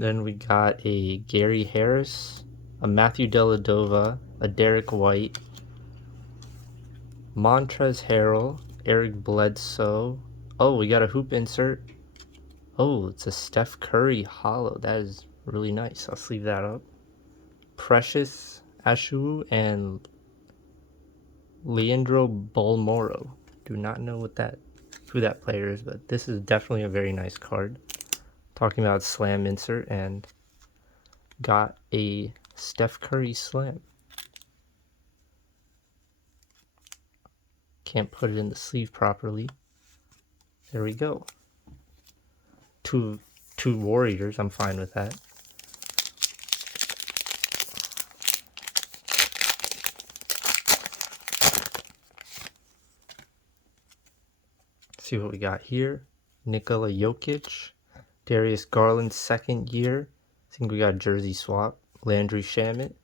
Then we got a Gary Harris, a Matthew Dellavedova, a Derek White, Montrezl Harrell, Eric Bledsoe. Oh, we got a hoop insert. Oh, it's a Steph Curry holo. That is really nice. I'll sleeve that up. Precious Ashu and Leandro Bolmoro. Do not know who that player is, but this is definitely a very nice card. Talking about slam insert, and got a Steph Curry slam. Can't put it in the sleeve properly. There we go. Two Warriors. I'm fine with that. See what we got here. Nikola Jokic, Darius Garland's second year. I think we got a jersey swap. Landry Shamet,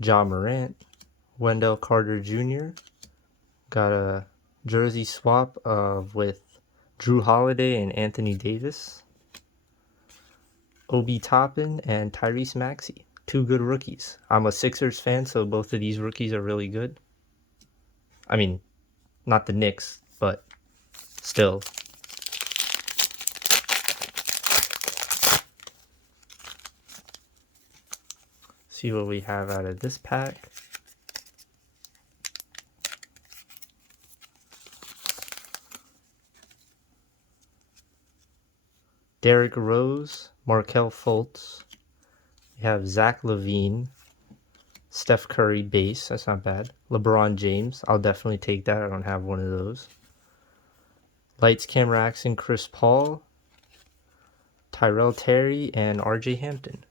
Ja Morant, Wendell Carter Jr. Got a jersey swap with Drew Holiday and Anthony Davis. Obi Toppin and Tyrese Maxey. Two good rookies. I'm a Sixers fan, so both of these rookies are really good. I mean, not the Knicks, but still. See what we have out of this pack. Derrick Rose, Markelle Fultz. We have Zach LaVine, Steph Curry base. That's not bad. LeBron James. I'll definitely take that. I don't have one of those. Lights, Camera, Action, Chris Paul, Tyrell Terry, and RJ Hampton.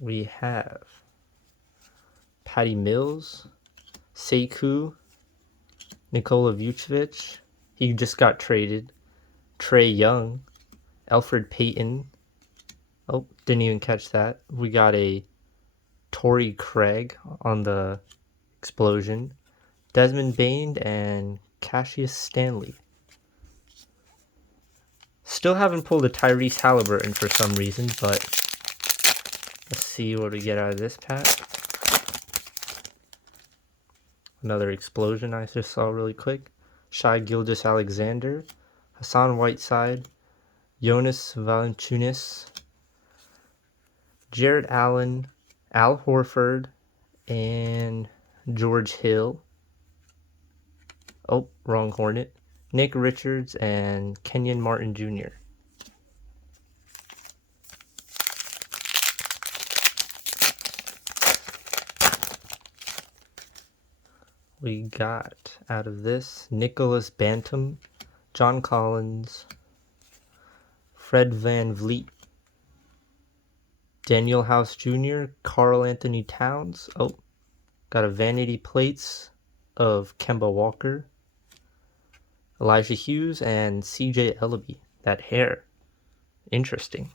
We have Patty Mills, Sekou, Nikola Vucevic. He just got traded. Trae Young, Elfrid Payton. Oh, didn't even catch that. We got a Torrey Craig on the explosion. Desmond Bane and Cassius Stanley. Still haven't pulled a Tyrese Halliburton for some reason, but let's see what we get out of this pack. Another explosion I just saw really quick. Shai Gilgeous-Alexander, Hassan Whiteside, Jonas Valanciunas, Jared Allen, Al Horford, and George Hill. Oh, wrong Hornet. Nick Richards and Kenyon Martin Jr. We got out of this Nicholas Bantam, John Collins, Fred Van Vliet, Daniel House Jr., Karl Anthony Towns. Oh, got a Vanity Plates of Kemba Walker, Elijah Hughes, and CJ Ellaby. That hair. Interesting.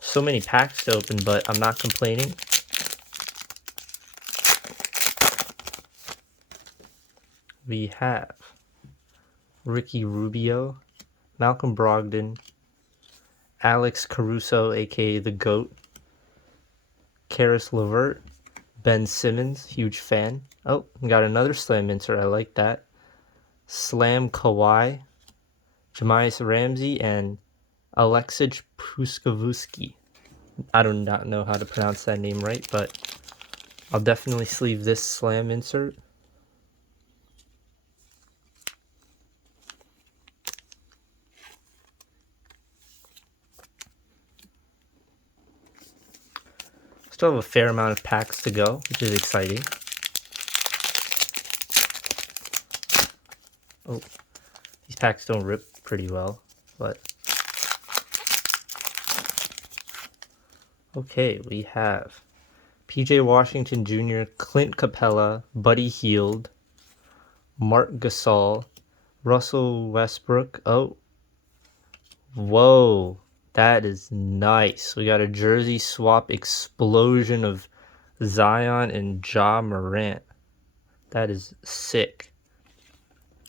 So many packs to open, but I'm not complaining. We have Ricky Rubio, Malcolm Brogdon, Alex Caruso, aka the GOAT, Karis LeVert, Ben Simmons, huge fan. Oh, got another slam insert. I like that. Slam Kawhi, Jamias Ramsey, and Aleksej Puskavusky. I do not know how to pronounce that name right, but I'll definitely sleeve this slam insert. Still have a fair amount of packs to go, which is exciting. Oh, these packs don't rip pretty well, but okay, we have PJ Washington Jr., Clint Capella, Buddy Hield, Mark Gasol, Russell Westbrook. Oh, whoa, that is nice. We got a jersey swap explosion of Zion and Ja Morant. That is sick.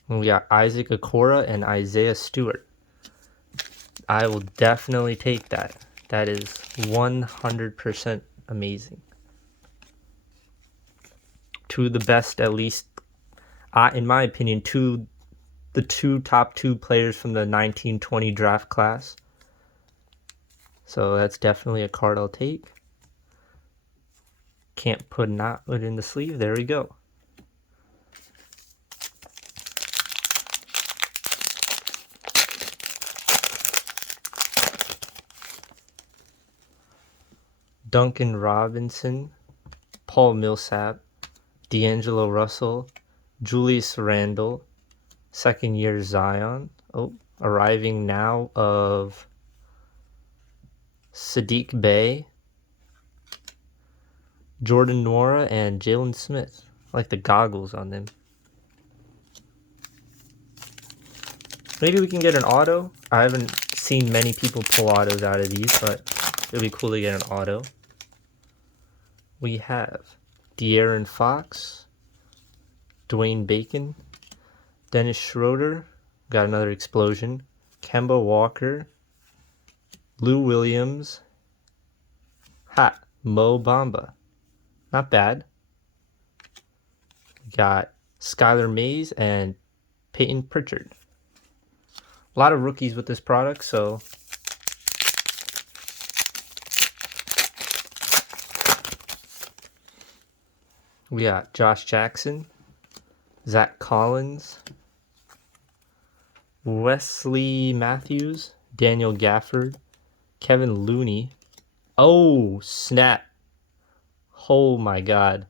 And we got Isaac Okoro and Isaiah Stewart. I will definitely take that. That is 100% amazing. Two of the best, at least, in my opinion, the top two players from the 1920 draft class. So that's definitely a card I'll take. Can't put not in the sleeve. There we go. Duncan Robinson, Paul Millsap, D'Angelo Russell, Julius Randle, second year Zion. Oh, arriving now of Sadiq Bey, Jordan Nwora, and Jalen Smith. I like the goggles on them. Maybe we can get an auto. I haven't seen many people pull autos out of these, but it'd be cool to get an auto. We have De'Aaron Fox, Dwayne Bacon, Dennis Schroeder, got another explosion, Kemba Walker, Lou Williams, Mo Bamba. Not bad. We got Skylar Mays and Peyton Pritchard. A lot of rookies with this product, so we got Josh Jackson, Zach Collins, Wesley Matthews, Daniel Gafford, Kevin Looney. Oh, snap. Oh my god.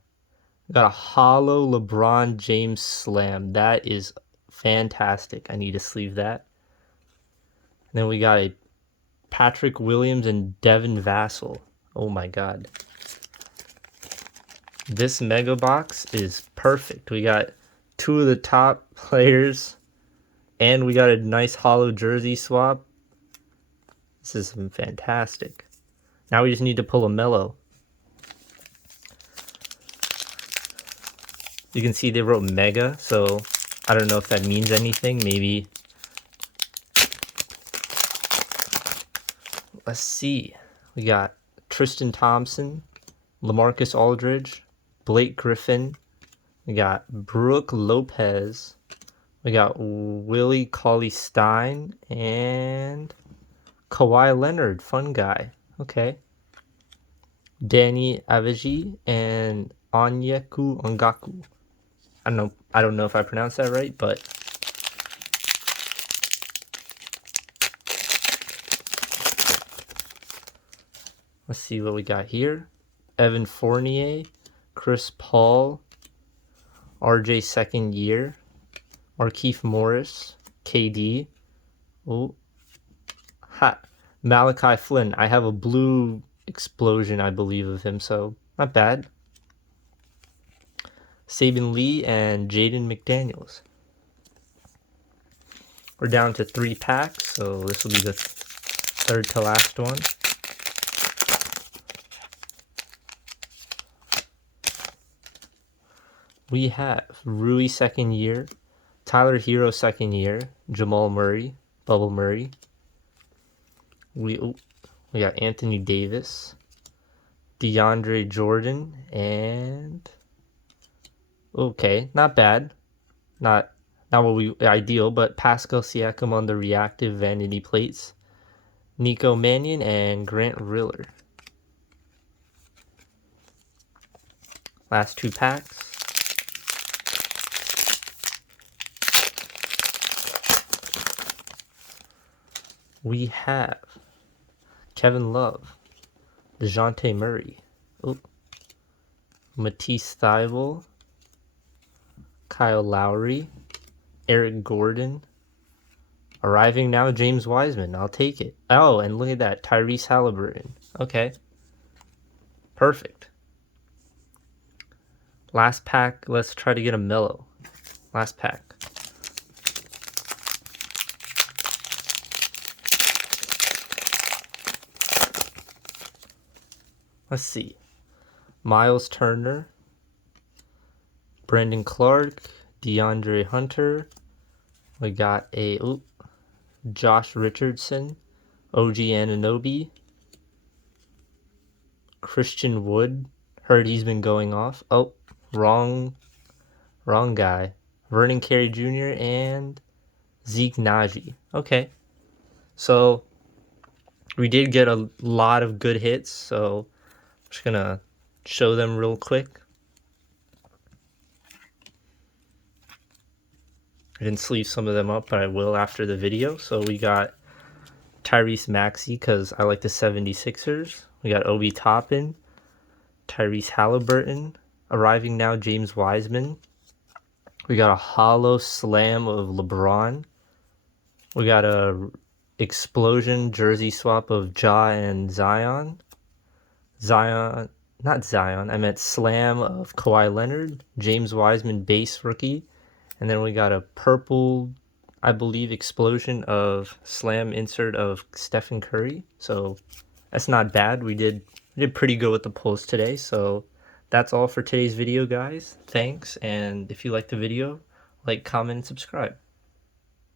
Got a Holo LeBron James slam. That is fantastic. I need to sleeve that. And then we got a Patrick Williams and Devin Vassell. Oh my god. This mega box is perfect. We got two of the top players, and we got a nice Holo jersey swap. This is fantastic. Now we just need to pull a Melo. You can see they wrote mega, so I don't know if that means anything. Maybe. Let's see. We got Tristan Thompson, LaMarcus Aldridge, Blake Griffin. We got Brooke Lopez. We got Willie Cauley-Stein and Kawhi Leonard. Fun guy. Okay. Danny Avicii and Onyeku Ongaku. I don't know if I pronounced that right, but let's see what we got here. Evan Fournier, Chris Paul, RJ second year, Markieff Morris, KD. Oh, Malachi Flynn. I have a blue explosion, I believe, of him, so not bad. Saban Lee and Jaden McDaniels. We're down to 3 packs, so this will be the third to last one. We have Rui second year, Tyler Hero second year, Jamal Murray, Bubble Murray. We got Anthony Davis, DeAndre Jordan, and okay, not bad. Not what we ideal, but Pascal Siakam on the reactive vanity plates, Nico Mannion, and Grant Riller. Last 2 packs. We have Kevin Love, DeJounte Murray, Matisse Thybulle, Kyle Lowry, Eric Gordon. Arriving now, James Wiseman. I'll take it. Oh, and look at that, Tyrese Halliburton. Okay. Perfect. Last pack, let's try to get a Melo. Last pack. Let's see. Miles Turner, Brandon Clark, DeAndre Hunter. We got a Josh Richardson, OG Anunoby, Christian Wood. Heard he's been going off. Oh, wrong guy. Vernon Carey Jr. and Zeke Naji. Okay, so we did get a lot of good hits, so I'm just gonna show them real quick. I didn't sleeve some of them up, but I will after the video. So we got Tyrese Maxey because I like the 76ers. We got Obi Toppin, Tyrese Halliburton, arriving now James Wiseman. We got a Holo Slam of LeBron. We got a explosion jersey swap of Ja and Zion. Not Zion, I meant Slam of Kawhi Leonard. James Wiseman base rookie. And then we got a purple, I believe, explosion of Slam insert of Stephen Curry. So that's not bad. We did pretty good with the pulls today. So that's all for today's video, guys. Thanks. And if you liked the video, like, comment, and subscribe.